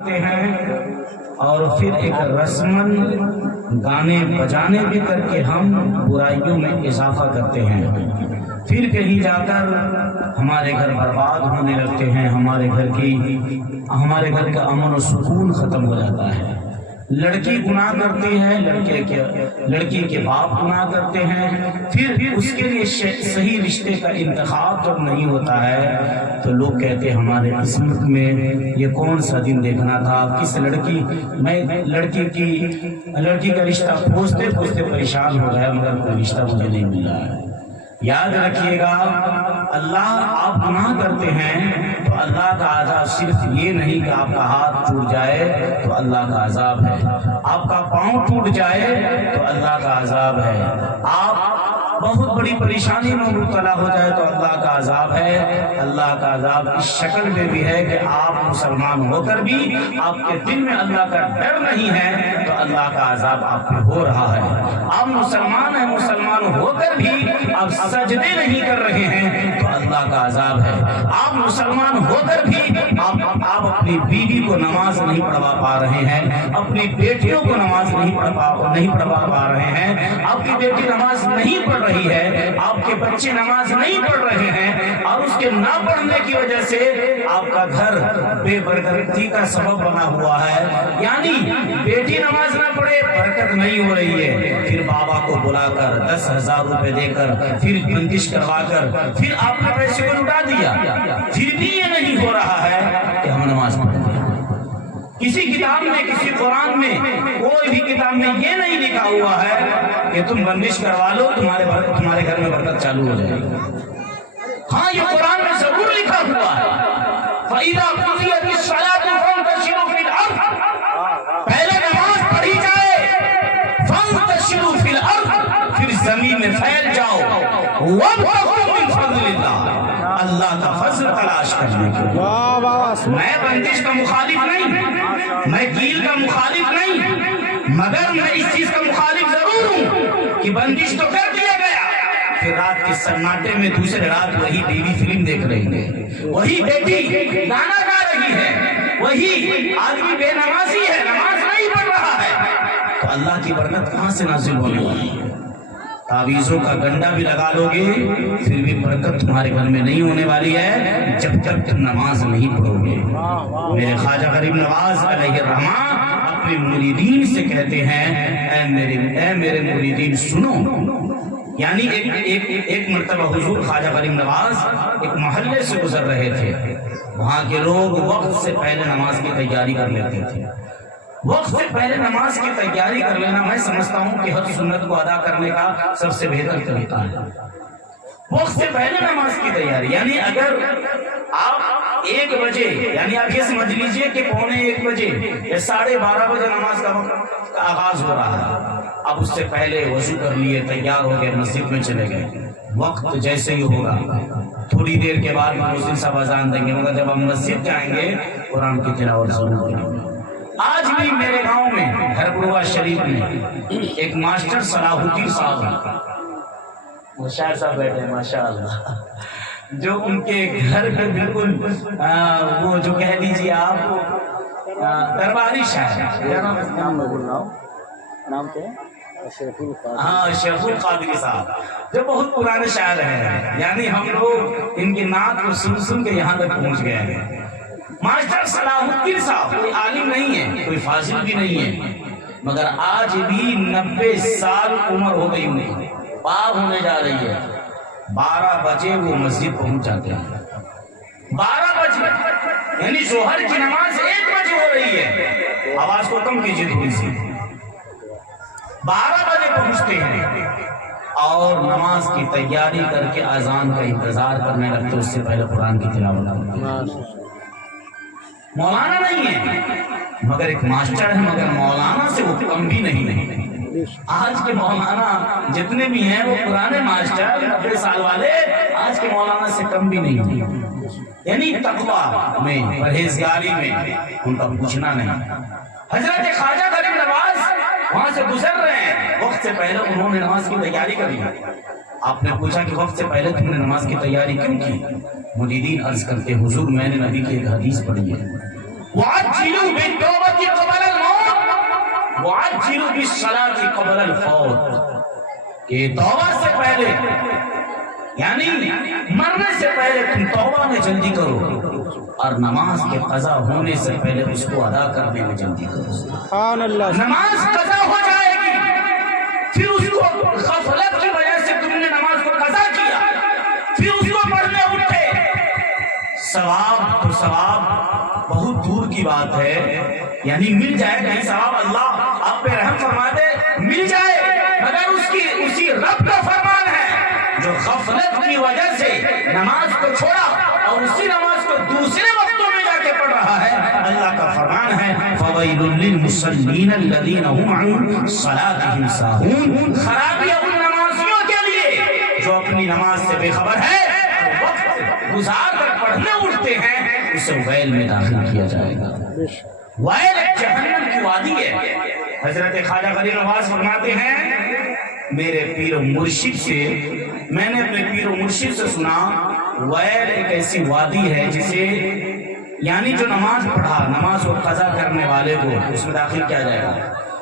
ہیں اور پھر ایک رسمن گانے بجانے بھی کر کے ہم برائیوں میں اضافہ کرتے ہیں، پھر کہیں جا کر ہمارے گھر برباد ہونے لگتے ہیں، ہمارے گھر کا امن و سکون ختم ہو جاتا ہے۔ لڑکی گناہ کرتی ہے، لڑکی کے باپ گناہ کرتے ہیں، پھر اس کے لیے صحیح رشتے کا انتخاب جب نہیں ہوتا ہے تو لوگ کہتے ہیں ہمارے قسمت میں یہ کون سا دن دیکھنا تھا، کس لڑکی کا رشتہ پوچھتے پوچھتے پریشان ہو گیا مگر کوئی رشتہ مجھے نہیں ملا ہے۔ یاد رکھیے گا، اللہ آپ گناہ کرتے ہیں تو اللہ کا عذاب صرف یہ نہیں کہ آپ کا ہاتھ ٹوٹ جائے تو اللہ کا عذاب ہے، آپ کا پاؤں ٹوٹ جائے تو اللہ کا عذاب ہے، آپ بہت بڑی پریشانی میں مبتلا ہو جائے تو اللہ کا عذاب ہے۔ اللہ کا عذاب اس شکل میں بھی ہے کہ آپ مسلمان ہو کر بھی آپ کے دل میں اللہ کا ڈر نہیں ہے تو اللہ کا عذاب آپ پہ ہو رہا ہے۔ آپ مسلمان ہیں، مسلمان ہو کر بھی آپ سجدے نہیں کر رہے ہیں تو اللہ کا عذاب ہے۔ آپ مسلمان ہو کر بھی آپ اپنی بیوی کو نماز نہیں پڑھوا پا رہے ہیں، اپنی بیٹیوں کو نماز نہیں پڑھوا پا رہے ہیں، آپ کی بیٹی نماز نہیں پڑھ رہی ہے، آپ کے بچے نماز نہیں پڑھ رہے ہیں اور اس کے نہ پڑھنے کی وجہ سے آپ کا گھر بے برکتی کا سبب بنا ہوا ہے، یعنی بیٹی نماز نہ پڑھے برکت نہیں ہو رہی ہے، پھر بابا کو بلا کر 10,000 روپے دے کر پھر بندش کروا کر پھر آپ نے پیسے کو لٹا دیا، پھر بھی یہ نہیں ہو رہا ہے کہ ہم نماز پڑھیں۔ کسی کتاب میں، کسی قرآن میں، کوئی بھی کتاب میں یہ نہیں لکھا ہوا ہے کہ تم بندش کروا لو تمہارے گھر میں برکت چالو ہو جائے گی۔ ہاں یہ قرآن میں ضرور لکھا ہوا ہے، فَإِذَا قُضِيَتِ الصَّلَاةُ فَانتَشِرُوا فِي الْأَرْضِ، پہلے نماز پڑھی جائے، فَانتَشِرُوا فِي الْأَرْضِ، پھر زمین میں پھیل جاؤ، وَابْتَغُوا مِن فَضْلِ اللَّهِ، اللہ کا فضل تلاش کرنے کے لیے۔ میں بندش کا مخالف نہیں، میں کیل کا مخالف نہیں، مگر میں اس چیز کا مخالف ضرور ہوں کہ بندش تو کر دیا گیا، پھر رات کے سناٹے میں دوسرے رات وہی بیوی فلم دیکھ رہی ہے، وہی بیٹی گانا گا رہی ہے، وہی آدمی بے نمازی ہے، نماز نہیں پڑھ رہا ہے، تو اللہ کی برکت کہاں سے نازل ہونے والی ہے؟ تعویذوں کا گنڈا بھی لگا لو گے پھر بھی برکت تمہارے گھر میں نہیں ہونے والی ہے جب تک تم نماز نہیں پڑھو گے۔ میرے خواجہ غریب نواز علیہ الرحمہ اپنے مریدین سے کہتے ہیں اے میرے مریدین سنو، یعنی ایک مرتبہ حضور خواجہ غریب نواز ایک محلے سے گزر رہے تھے، وہاں کے لوگ وقت سے پہلے نماز کی تیاری کر لیتے تھے۔ وقت سے پہلے نماز کی تیاری کر لینا میں سمجھتا ہوں کہ ہر سنت کو ادا کرنے کا سب سے بہتر طریقہ ہے۔ وقت سے پہلے نماز کی تیاری، یعنی اگر آپ 1 بجے، یعنی آپ یہ سمجھ لیجئے کہ 1:45 بجے یا 12:30 بجے نماز کا آغاز ہو رہا ہے، اب اس سے پہلے وضو کر لیے، تیار ہو گئے، مسجد میں چلے گئے، وقت جیسے ہی ہوگا تھوڑی دیر کے بعد مؤذن صاحب اذان دیں گے، مگر جب ہم مسجد جائیں گے قرآن کی تلاوت ضرور کریں گے۔ آج بھی میرے گاؤں میں ہربڑوا شریف میں ایک ماسٹر صلاح الدین صاحب ہیں، وہ شاعر صاحب بیٹھے ہیں ماشاءاللہ، جو ان کے گھر پہ بالکل وہ جو کہہ دیجیے آپ درباری شاعر ہیں، نام کیا؟ ہاں شیخ القادری صاحب، جو بہت پرانے شاعر ہیں، یعنی ہم لوگ ان کی نعت کو سن سن کے یہاں تک پہنچ گئے ہیں۔ ماسٹر صلاح الدین صاحب کوئی عالم نہیں ہے، کوئی فاضل بھی نہیں ہے، مگر آج بھی 90 سال عمر ہو گئی ان کی، پار ہونے جا رہی ہے، 12 بجے وہ مسجد پہنچ جاتے ہیں، 12 بجے، یعنی ظہر کی نماز 1 بجے ہو رہی ہے، آواز کو کم کیجیے تھوڑی سی، 12 بجے پہنچتے ہیں اور نماز کی تیاری کر کے اذان کا انتظار کرنے لگتے، اس سے پہلے قرآن کی تلاوت کرتے ہیں۔ مولانا نہیں ہے مگر ایک ماسٹر ہے، مگر مولانا سے وہ کم بھی نہیں ہے۔ آج کے مولانا جتنے بھی ہیں وہ پرانے ماسٹر 90 سال والے، آج کے مولانا سے کم بھی نہیں ہیں، یعنی تقویٰ میں، پرہیزگاری میں ان کا پوچھنا نہیں۔ حضرت خواجہ غریب نواز وہاں سے گزر رہے ہیں، وقت سے پہلے انہوں نے نماز کی تیاری کر لی۔ آپ نے پوچھا کہ وقت سے پہلے تم نے نماز کی تیاری کیوں کی؟ مریدین عرض کرتے حضور میں نے نبی کی ایک حدیث پڑھی ہے، وَعَجِّلُوا قبل الفوت، کہ توبہ سے پہلے یعنی مرنے سے پہلے تم توبہ میں جلدی کرو اور نماز کے قضا ہونے سے پہلے اس کو ادا کرنے میں جلدی کرو۔ سبحان اللہ۔ نماز قضا ہو جائے گی، پھر اس کو غفلت کی وجہ سے تم نے نماز کو قضا کیا، پھر اس کو پڑھنے اٹھے، ثواب تو ثواب بہت دور کی بات ہے، یعنی مل جائے کہیں ثواب اللہ آپ پہ رحم فرما دے مل جائے، مگر اسی رب کا فرمان ہے جو غفلت کی وجہ سے نماز کو چھوڑا اور اسی نماز کو دوسرے وقتوں میں جا کے پڑھ رہا ہے، اللہ کا فرمان ہے فَوَيْلٌ لِّلْمُصَلِّينَ الَّذِينَ هُمْ عَنْ صَلَاتِهِمْ سَاهُونَ، خرابی ہے ان نمازیوں کے لیے جو اپنی نماز سے بے خبر ہے، وقت گزار کر پڑھنے اٹھتے ہیں، اسے ویل میں داخل کیا جائے گا۔ ویل جہنم کی وادی ہے۔ حضرت خواجہ غریب نواز فرماتے ہیں میرے پیر و مرشد سے، میں نے اپنے پیر و مرشد سے سنا ویل ایک ایسی وادی ہے جسے یعنی جو نماز پڑھا، نماز کو قضا کرنے والے کو اس میں داخل کیا جائے گا۔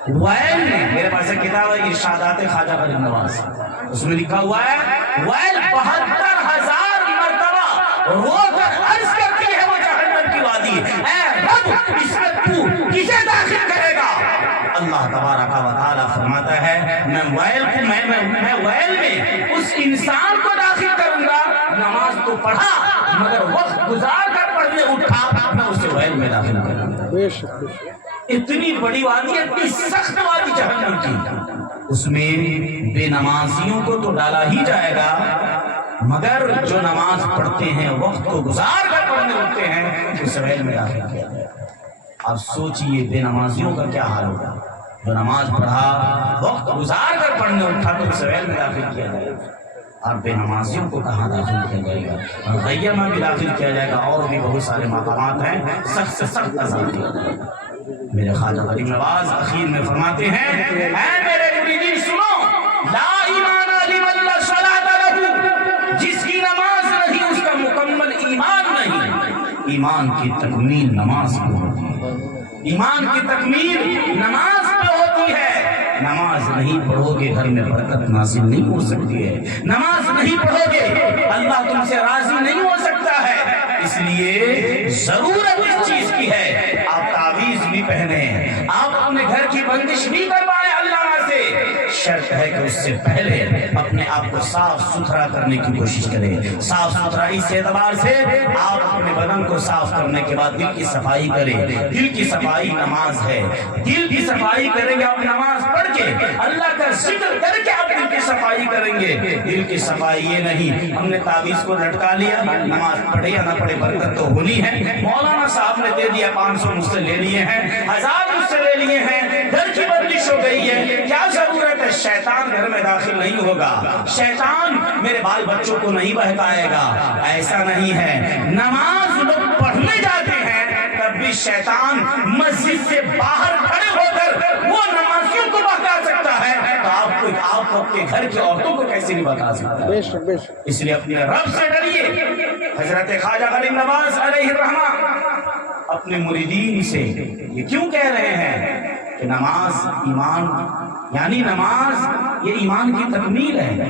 ویل میں میرے پاس ایک کتاب ہے ارشادات خواجہ غریب نواز، اس میں لکھا ہوا ہے ویل 72,000 مرتبہ رو کر عرض کرتی ہے وہ جہنم کی وادی، اے رب اس میں تو کسے داخل کرے گا؟ اللہ تبارک و تعالی فرماتا ہے میں ویل میں اس انسان کو داخل کروں گا، نماز تو پڑھا مگر وقت گزار کر پڑھنے اٹھا، میں اسے ویل میں داخل کروں گا۔ اتنی بڑی وادی، اتنی سخت وادی جہنم کی، اس میں بے نمازیوں کو تو ڈالا ہی جائے گا مگر جو نماز پڑھتے ہیں وقت کو گزار کر پڑھنے اٹھتے ہیں اسے ویل میں داخل کیا جائے گا۔ اب سوچئے بے نمازیوں کا کیا حال ہوگا، جو نماز پڑھا وقت گزار کر پڑھنے اٹھا تو اسے ویل میں داخل کیا جائے گا، اور بے نمازیوں کو کہاں داخل کیا جائے گا؟ غیہ میں بھی داخل کیا جائے گا، اور بھی بہت سارے مقامات ہیں، سخت سے سخت عذاب دیا جائے گا۔ میرے خواجہ غریب نواز اخیر میں فرماتے ہیں اے میرے مریدین سنو، لا ایمان لمن لا صلاۃ لہ، جس کی نماز نہیں اس کا مکمل ایمان نہیں۔ ایمان کی تکمیل نماز پہ ہوتی ہے، ایمان کی تکمیل نماز پہ ہوتی ہے۔ نماز نہیں پڑھو گے گھر میں برکت نازل نہیں ہو سکتی ہے، نماز نہیں پڑھو گے اللہ تم سے راضی نہیں ہو سکتا ہے، اس لیے ضرورت اس چیز کی ہے آپ تعویذ بھی پہنے، آپ اپنے گھر کی بندش بھی کروائیں اللہ سے، شرط ہے کہ اس سے پہلے اپنے آپ کو صاف ستھرا کرنے کی کوشش کریں۔ صاف ستھرا اس اعتبار سے آپ اپنے بدن کو صاف کرنے کے بعد دل کی صفائی کریں، دل کی صفائی نماز ہے، دل کی صفائی کریں گے آپ نماز پڑھ کے، اللہ کا ذکر کر کے آپ دل کی صفائی کریں گے۔ دل کی صفائی یہ نہیں ہم نے تعویذ کو لٹکا لیا، نماز پڑھے یا نہ پڑھے برکت تو ہونی ہے، مولانا صاحب نے دے دیا 500 مجھ سے لے لیے ہیں، 1000 مجھ سے لے لیے ہیں، گھر کی بندش ہو گئی ہے، کیا ضرورت ہے؟ شیطان گھر میں داخل نہیں ہوگا، شیطان میرے بال بچوں کو نہیں بہکائے گا، ایسا نہیں ہے۔ نماز لوگ پڑھنے جاتے ہیں تب بھی شیطان مسجد سے باہر کھڑے ہو کر وہ نمازیوں کو بہکا سکتا ہے، تو آپ کو اپنے گھر کی عورتوں کو کیسے نہیں بتا سکتا؟ اس لیے اپنے رب سے ڈریے۔ حضرت خواجہ غریب نواز علیہ الرحمہ اپنے مریدین سے یہ کیوں کہہ رہے ہیں کہ نماز ایمان، یعنی نماز یہ ایمان کی تکمیل ہے،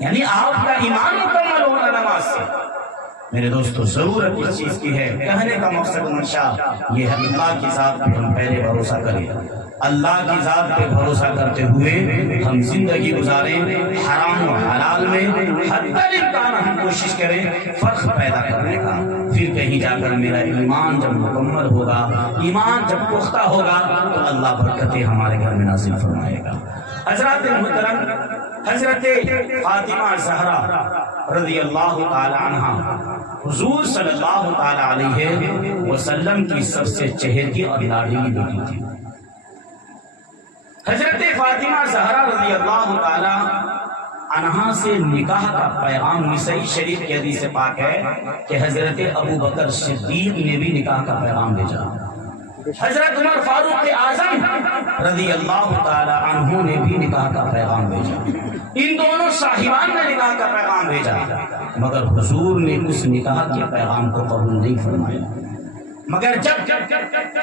یعنی آپ کا ایمان مکمل ہوگا نماز سے۔ میرے دوستو ضرورت اس چیز کی ہے، کہنے کا مقصد منشا یہ ہے اللہ کی ذات پہ ہم پہلے بھروسہ کریں، اللہ کی ذات پہ بھروسہ کرتے ہوئے ہم زندگی گزاریں، حرام و حلال میں حتی الامکان ہم کوشش کریں فرق پیدا کرنے کا، پھر کہیں جا کر میرا ایمان جب مکمل ہوگا، ایمان جب پختہ ہوگا تو اللہ برکتیں ہمارے گھر میں نازل فرمائے گا۔ حضرات محترم، حضرت فاطمہ زہرا رضی اللہ تعالی عنہ حضور صلی اللہ تعالی علیہ وسلم کی سب سے چہیتی اور لاڈلی بیٹی تھی۔ حضرت فاطمہ زہرا رضی اللہ تعالی عنہا سے نکاح کا پیغام نسائی شریف کی حدیث پاک ہے کہ حضرت ابو بکر صدیق نے بھی نکاح کا پیغام بھیجا، حضرت عمر فاروق اعظم رضی اللہ تعالی عنہ نے بھی نکاح کا پیغام بھیجا، ان دونوں صاحبان نے نکاح کا پیغام بھیجا، مگر حضور نے اس نکاح کے پیغام کو قبول نہیں فرمایا۔ مگر جب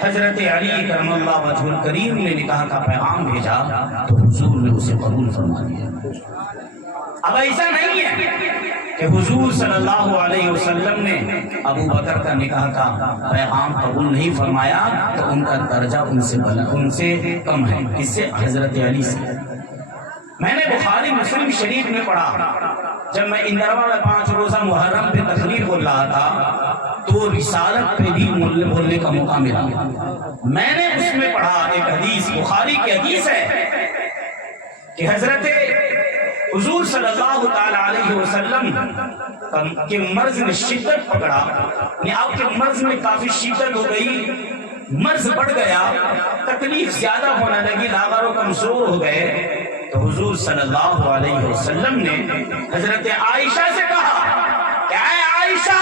حضرت علی کرم اللہ وجہ الکریم نے نکاح کا پیغام بھیجا تو حضور نے اسے قبول فرما لیا۔ اب ایسا نہیں ہے کہ حضور صلی اللہ علیہ وسلم نے ابو بکر کا نکاح کا پیغام قبول نہیں فرمایا تو ان کا درجہ ان سے کم ہے، اس سے حضرت علی سے۔ میں نے بخاری مسلم شریف میں پڑھا، جب میں اندروا میں 5 روزہ محرم پہ تقریر بول رہا تھا تو رسالت پہ بھی بولنے کا موقع ملا۔ میں نے اس میں پڑھا ایک حدیث، بخاری کی حدیث ہے کہ حضرت حضور صلی اللہ تعالی علیہ وسلم کے مرض نے شدت پکڑا، یعنی آپ کے مرض میں کافی شدت ہو گئی، مرض بڑھ گیا، تکلیف زیادہ ہونے لگی، لاغر و کمزور ہو گئے۔ تو حضور صلی اللہ علیہ وسلم نے حضرت عائشہ سے کہا کہ اے عائشہ،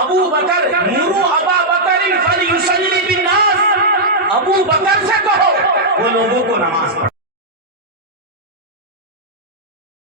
ابو بکر مرو ابا بکر فلیصلی بالناس، ابو بکر سے کہو وہ لوگوں کو نماز پڑھے۔